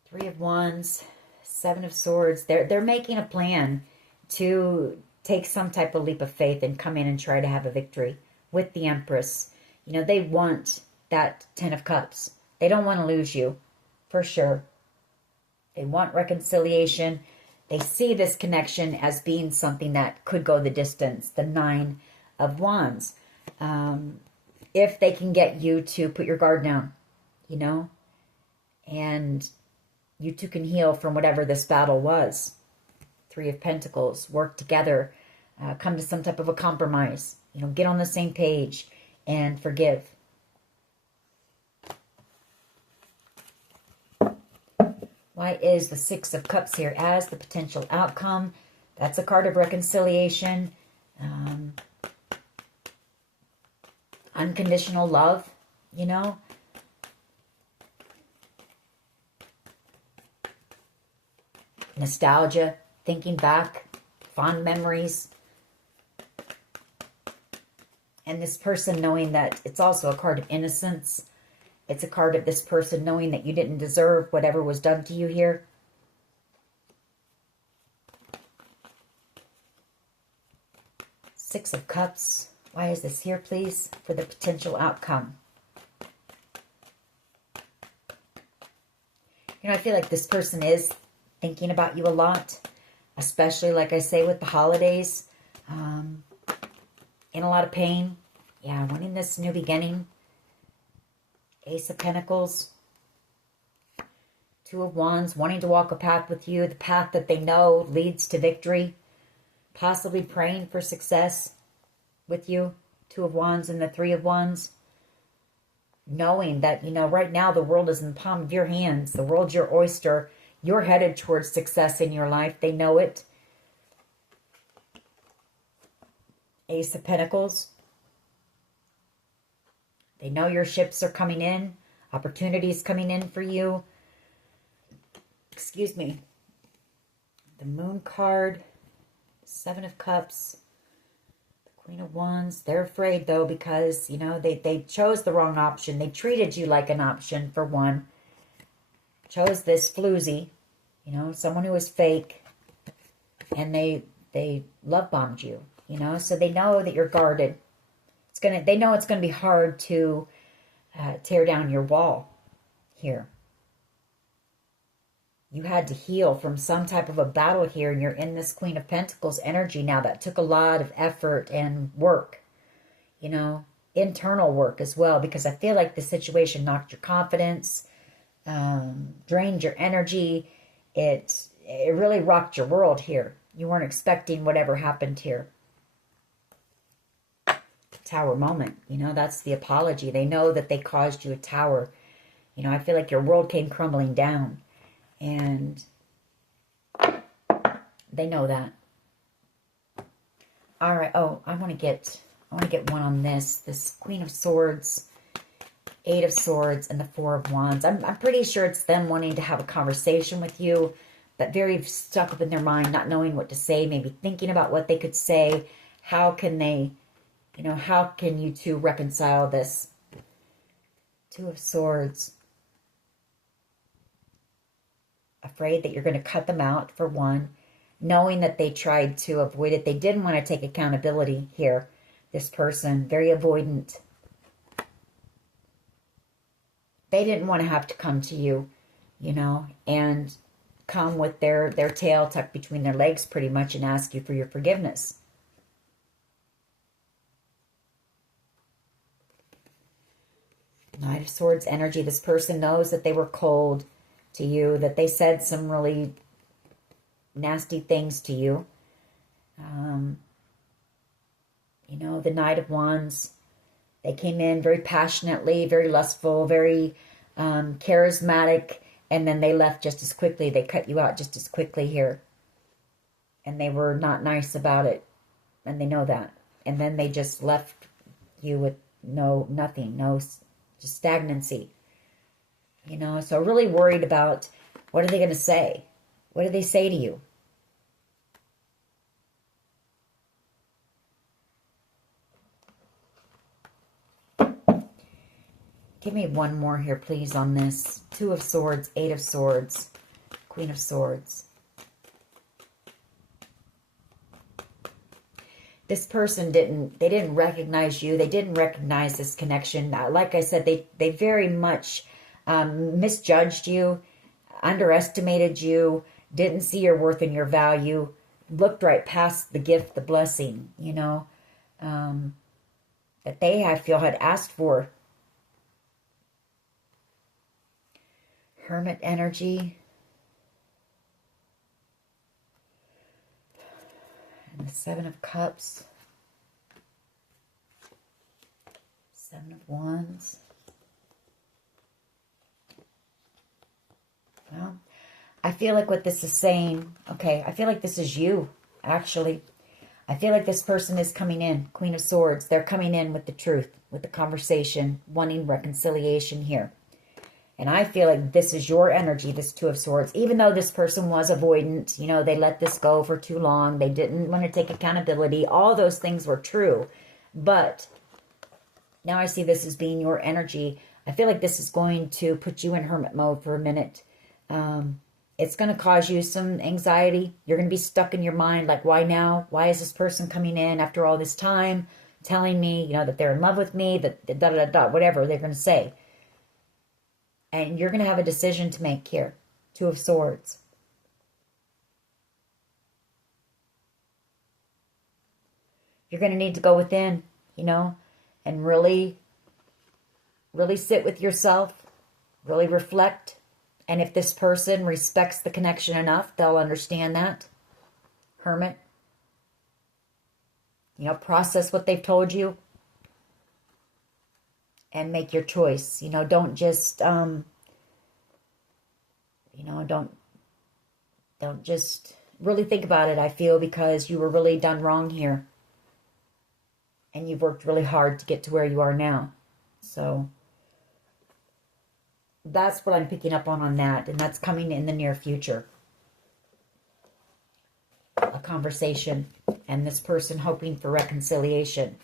Three of Wands, Seven of Swords. They're making a plan to take some type of leap of faith and come in and try to have a victory with the Empress. You know, they want that Ten of Cups. They don't want to lose you, for sure. They want reconciliation. They see this connection as being something that could go the distance. The Nine of Wands. If they can get you to put your guard down, you know, and you two can heal from whatever this battle was. Three of Pentacles, work together, come to some type of a compromise, you know, get on the same page and forgive. Why is the Six of Cups here as the potential outcome? That's a card of reconciliation, unconditional love, you know. Nostalgia. Thinking back, fond memories. And this person knowing that it's also a card of innocence. It's a card of this person knowing that you didn't deserve whatever was done to you here. Six of Cups. Why is this here, please? For the potential outcome. You know, I feel like this person is thinking about you a lot. Especially, like I say, with the holidays. In a lot of pain. Yeah, wanting this new beginning. Ace of Pentacles. Two of Wands. Wanting to walk a path with you. The path that they know leads to victory. Possibly praying for success with you. Two of Wands and the Three of Wands. Knowing that, you know, right now the world is in the palm of your hands. The world's your oyster. You're headed towards success in your life. They know it. Ace of Pentacles. They know your ships are coming in. Opportunities coming in for you. Excuse me. The Moon card. Seven of Cups. The Queen of Wands. They're afraid, though, because, you know, they chose the wrong option. They treated you like an option, for one. Chose this floozy, you know, someone who is fake, and they love bombed you, you know, so they know that you're guarded. They know it's gonna be hard to tear down your wall here. You had to heal from some type of a battle here, and you're in this Queen of Pentacles energy now that took a lot of effort and work, you know, internal work as well, because I feel like the situation knocked your confidence, drained your energy. It really rocked your world here. You weren't expecting whatever happened here. Tower moment, you know, that's the apology. They know that they caused you a tower. You know, I feel like your world came crumbling down, and they know that. All right. Oh, I want to get one on this Queen of Swords, Eight of Swords, and the Four of Wands. I'm pretty sure it's them wanting to have a conversation with you, but very stuck up in their mind, not knowing what to say, maybe thinking about what they could say. How can they, you know, how can you two reconcile this? Two of Swords. Afraid that you're going to cut them out, for one. Knowing that they tried to avoid it. They didn't want to take accountability here. This person, very avoidant. They didn't want to have to come to you, you know, and come with their tail tucked between their legs pretty much and ask you for your forgiveness. Knight of Swords energy. This person knows that they were cold to you, that they said some really nasty things to you. You know, the Knight of Wands, they came in very passionately, very lustful, very charismatic, and then they left just as quickly. They cut you out just as quickly here. And they were not nice about it. And they know that. And then they just left you with nothing, just stagnancy. You know, so really worried about what are they going to say? What do they say to you? Give me one more here, please, on this. Two of Swords, Eight of Swords, Queen of Swords. This person didn't recognize you. They didn't recognize this connection. Like I said, they very much misjudged you, underestimated you, didn't see your worth and your value, looked right past the gift, the blessing, you know, that they, I feel, had asked for. Hermit energy. And the Seven of Cups. Seven of Wands. Well, I feel like what this is saying, okay, I feel like this is you, actually. I feel like this person is coming in, Queen of Swords. They're coming in with the truth, with the conversation, wanting reconciliation here. And I feel like this is your energy, this Two of Swords. Even though this person was avoidant, you know, they let this go for too long. They didn't want to take accountability. All those things were true. But now I see this as being your energy. I feel like this is going to put you in hermit mode for a minute. It's going to cause you some anxiety. You're going to be stuck in your mind, like, why now? Why is this person coming in after all this time, telling me, you know, that they're in love with me, that da-da-da-da, whatever they're going to say. And you're going to have a decision to make here. Two of Swords. You're going to need to go within, you know, and really, really sit with yourself, really reflect. And if this person respects the connection enough, they'll understand that. Hermit. You know, process what they've told you. And make your choice. You know, don't just, you know, don't just really think about it, I feel, because you were really done wrong here. And you've worked really hard to get to where you are now. So that's what I'm picking up on that. And that's coming in the near future. A conversation. And this person hoping for reconciliation.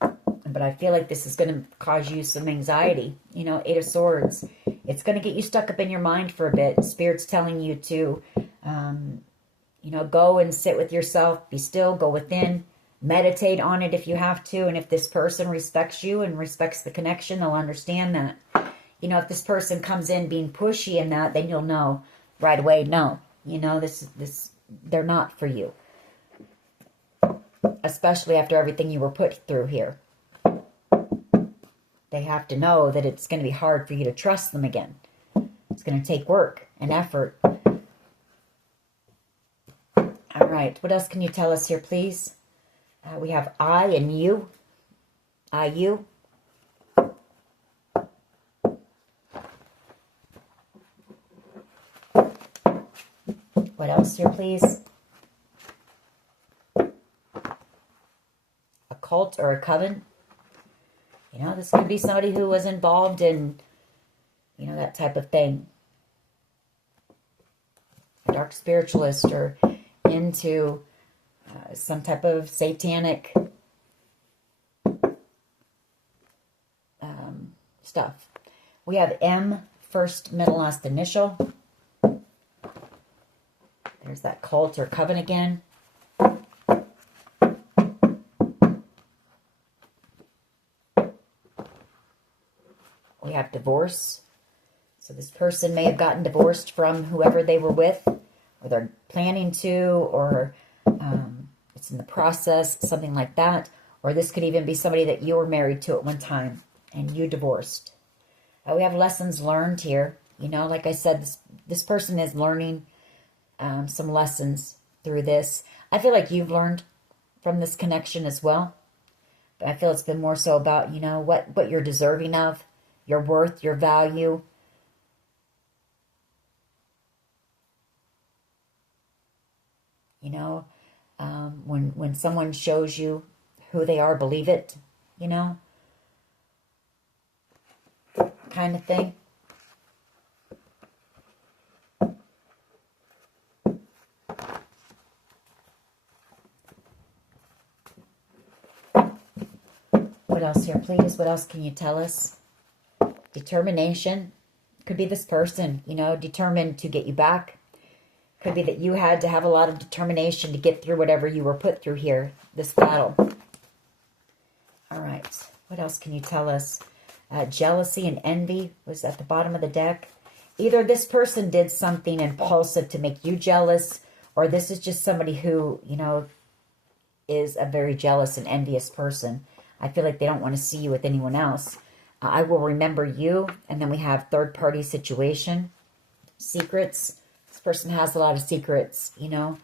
But I feel like this is going to cause you some anxiety. You know, Eight of Swords. It's going to get you stuck up in your mind for a bit. Spirit's telling you to, you know, go and sit with yourself. Be still. Go within. Meditate on it if you have to. And if this person respects you and respects the connection, they'll understand that. You know, if this person comes in being pushy and that, then you'll know right away, no, You know, they're not for you. Especially after everything you were put through here. They have to know that it's going to be hard for you to trust them again. It's going to take work and effort. All right, what else can you tell us here, please? We have I and you. I, you. What else here, please? A cult or a coven. You know, this could be somebody who was involved in, you know, that type of thing. A dark spiritualist or into some type of satanic stuff. We have M, first, middle, last initial. There's that cult or coven again. We have divorce. So this person may have gotten divorced from whoever they were with, or they're planning to, or it's in the process, something like that. Or this could even be somebody that you were married to at one time and you divorced. We have lessons learned here. You know, like I said, this person is learning some lessons through this. I feel like you've learned from this connection as well. But I feel it's been more so about, you know, what you're deserving of, your worth, your value. You know, when someone shows you who they are, believe it, you know, kind of thing. What else here, please? What else can you tell us? Determination. Could be this person, you know, determined to get you back. Could be that you had to have a lot of determination to get through whatever you were put through here, this battle. All right. What else can you tell us? Jealousy and envy was at the bottom of the deck. Either this person did something impulsive to make you jealous, or this is just somebody who, you know, is a very jealous and envious person. I feel like they don't want to see you with anyone else. I will remember you. And then we have third-party situation. Secrets. This person has a lot of secrets, you know.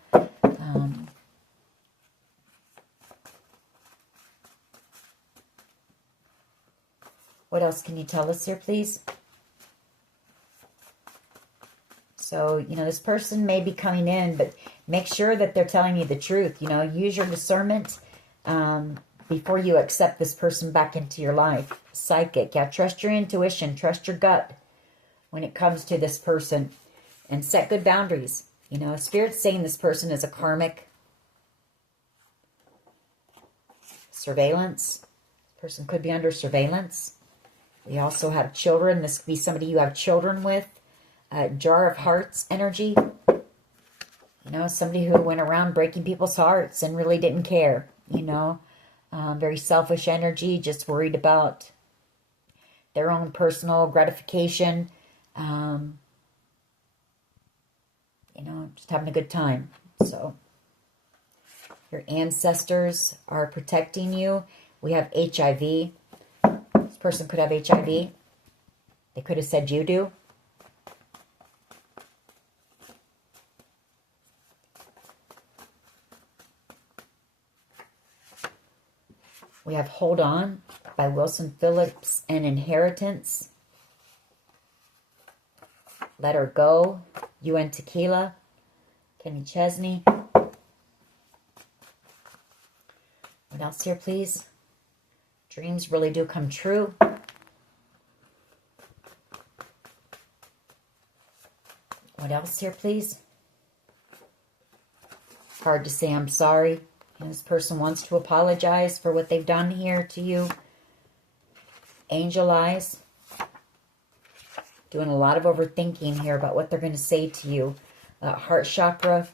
What else can you tell us here, please? So, you know, this person may be coming in, but make sure that they're telling you the truth. You know, use your discernment before you accept this person back into your life. Psychic. Yeah, trust your intuition. Trust your gut when it comes to this person. And set good boundaries. You know, Spirit's saying this person is a karmic. Surveillance. This person could be under surveillance. We also have children. This could be somebody you have children with. Jar of Hearts energy. You know, somebody who went around breaking people's hearts and really didn't care. You know, very selfish energy, just worried about their own personal gratification. You know, just having a good time. So, your ancestors are protecting you. We have HIV. This person could have HIV. They could have said you do. We have Hold On by Wilson Phillips and Inheritance. Let Her Go, UN Tequila, Kenny Chesney. What else here, please? Dreams really do come true. What else here, please? Hard to say I'm sorry. And this person wants to apologize for what they've done here to you. Angel Eyes. Doing a lot of overthinking here about what they're going to say to you. Heart chakra.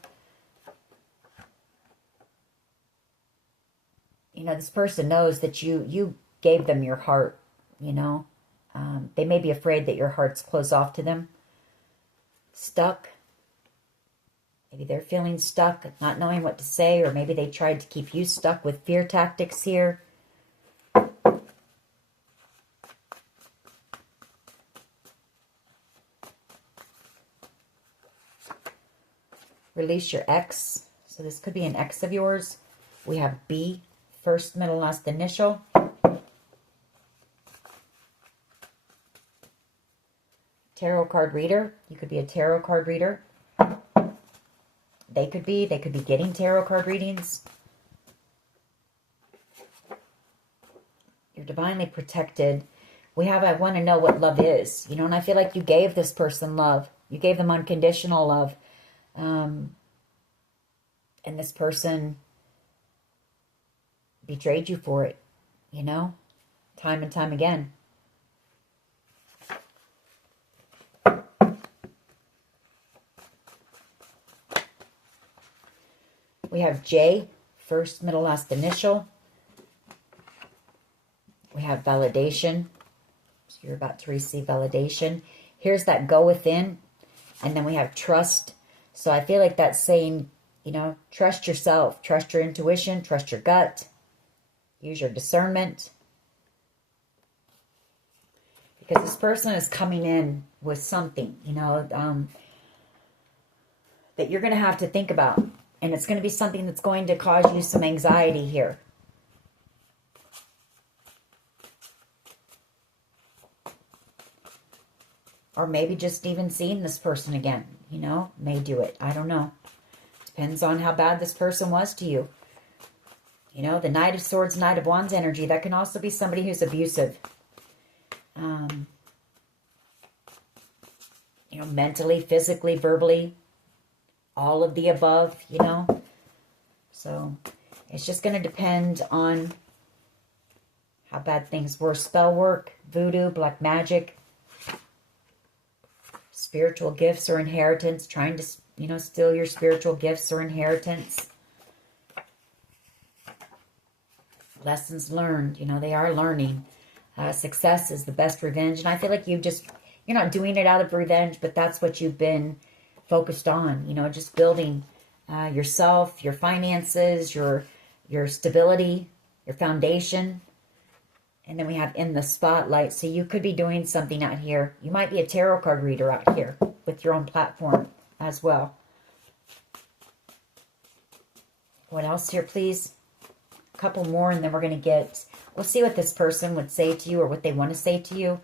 You know, this person knows that you gave them your heart, you know. They may be afraid that your heart's closed off to them. Stuck. Maybe they're feeling stuck, not knowing what to say, or maybe they tried to keep you stuck with fear tactics here. Release your ex. So this could be an ex of yours. We have B, first, middle, last initial. Tarot card reader. You could be a tarot card reader. They could be getting tarot card readings. You're divinely protected. We have, I want to know what love is. You know, and I feel like you gave this person love. You gave them unconditional love. And this person betrayed you for it, you know, time and time again. We have J, first, middle, last initial. We have validation. So you're about to receive validation. Here's that go within. And then we have trust. So I feel like that's saying, you know, trust yourself, trust your intuition, trust your gut, use your discernment. Because this person is coming in with something, you know, that you're going to have to think about. And it's going to be something that's going to cause you some anxiety here. Or maybe just even seeing this person again, you know, may do it. I don't know. Depends on how bad this person was to you. You know, the Knight of Swords, Knight of Wands energy, that can also be somebody who's abusive. You know, mentally, physically, verbally, all of the above, you know. So it's just going to depend on how bad things were. Spell work, voodoo, black magic, spiritual gifts or inheritance, trying to, you know, steal your spiritual gifts or inheritance. Lessons learned, you know, they are learning. Success is the best revenge. And I feel like you're not doing it out of revenge, but that's what you've been focused on, you know, just building yourself, your finances, your stability, your foundation. And then we have in the spotlight. So you could be doing something out here. You might be a tarot card reader out here with your own platform as well. What else here, please? A couple more, and then we're going to we'll see what this person would say to you or what they want to say to you.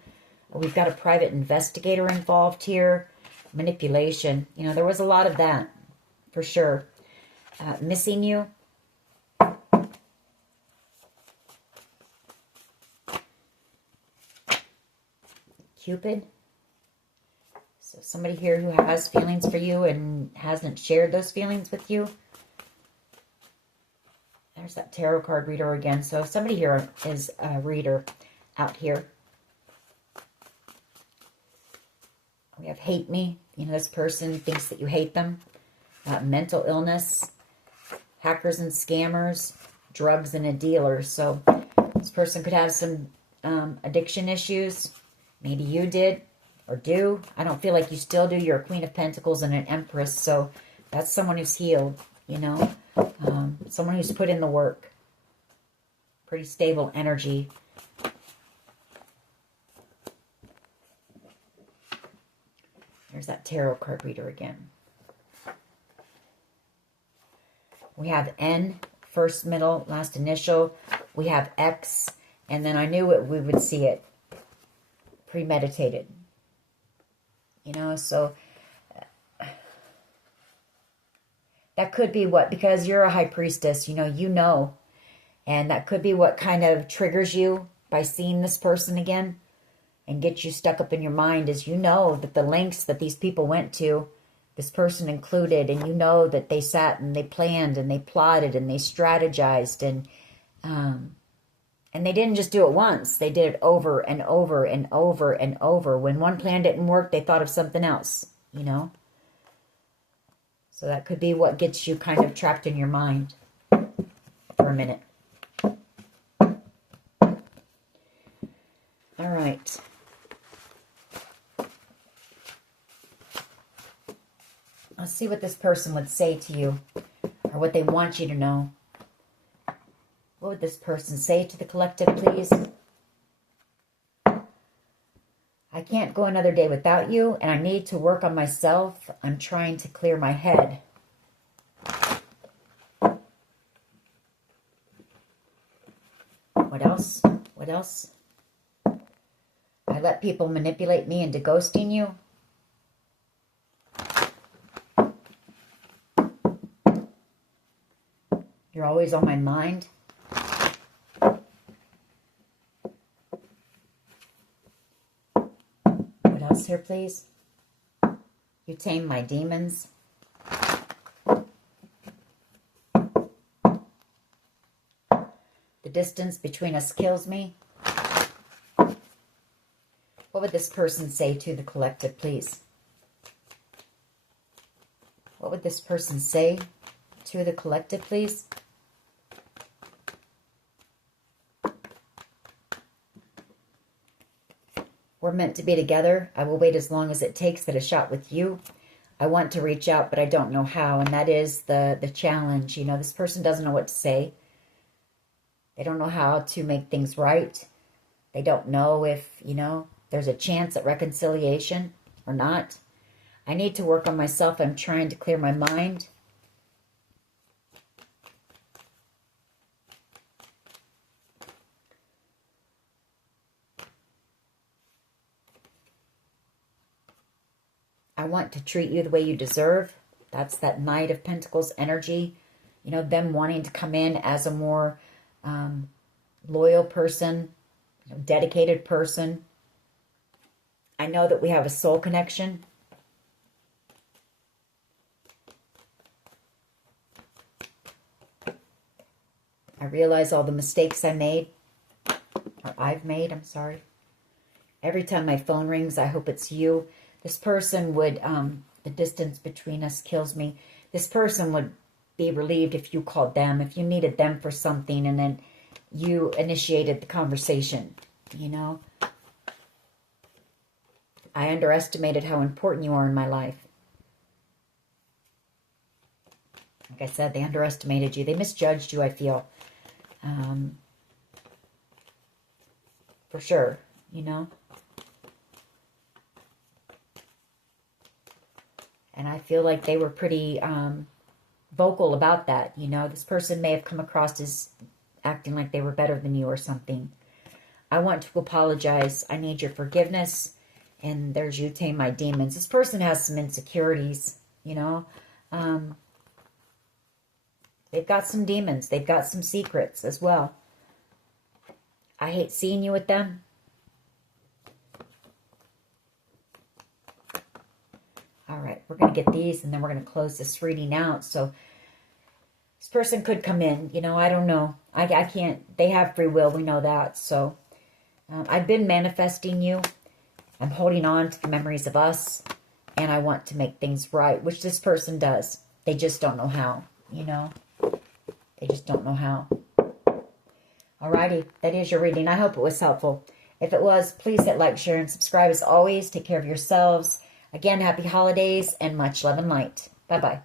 We've got a private investigator involved here. Manipulation. You know, there was a lot of that, for sure. Missing you. Cupid. So somebody here who has feelings for you and hasn't shared those feelings with you. There's that tarot card reader again. So somebody here is a reader out here. We have hate me. You know, this person thinks that you hate them. Mental illness. Hackers and scammers. Drugs and a dealer. So this person could have some addiction issues. Maybe you did or do. I don't feel like you still do. You're a Queen of Pentacles and an Empress. So that's someone who's healed, you know. Someone who's put in the work. Pretty stable energy. There's that tarot card reader again. We have N, first, middle, last initial. We have X, and then I knew we would see it. Premeditated. You know, so that could be what, because you're a high priestess, you know, and that could be what kind of triggers you by seeing this person again and get you stuck up in your mind, is you know that the lengths that these people went to, this person included, and you know that they sat and they planned and they plotted and they strategized and they didn't just do it once. They did it over and over and over and over. When one plan didn't work, they thought of something else, you know. So that could be what gets you kind of trapped in your mind for a minute. All right. Let's see what this person would say to you, or what they want you to know. What would this person say to the collective, please? I can't go another day without you, and I need to work on myself. I'm trying to clear my head. What else? What else? I let people manipulate me into ghosting you. You're always on my mind. What else here, please? You tame my demons. The distance between us kills me. What would this person say to the collective, please? What would this person say to the collective, please? We're meant to be together. I will wait as long as it takes to get a shot with you. I want to reach out, but I don't know how. And that is the challenge. You know, this person doesn't know what to say. They don't know how to make things right. They don't know if, you know, there's a chance at reconciliation or not. I need to work on myself. I'm trying to clear my mind. I want to treat you the way you deserve. That's that Knight of Pentacles energy. You know, them wanting to come in as a more loyal person, you know, dedicated person. I know that we have a soul connection. I realize all the mistakes I made, or I've made, I'm sorry. Every time my phone rings, I hope it's you. This person would, the distance between us kills me. This person would be relieved if you called them, if you needed them for something, and then you initiated the conversation, you know. I underestimated how important you are in my life. Like I said, they underestimated you. They misjudged you, I feel. For sure, you know. And I feel like they were pretty vocal about that, you know. This person may have come across as acting like they were better than you or something. I want to apologize. I need your forgiveness. And there's you tame my demons. This person has some insecurities, you know. They've got some demons. They've got some secrets as well. I hate seeing you with them. All right, we're going to get these and then we're going to close this reading out. So this person could come in, you know, I don't know. I can't, they have free will, we know that. So I've been manifesting you. I'm holding on to the memories of us, and I want to make things right, which this person does. They just don't know how, you know. They just don't know how. Alrighty, that is your reading. I hope it was helpful. If it was, please hit like, share, and subscribe. As always, take care of yourselves. Again, happy holidays and much love and light. Bye-bye.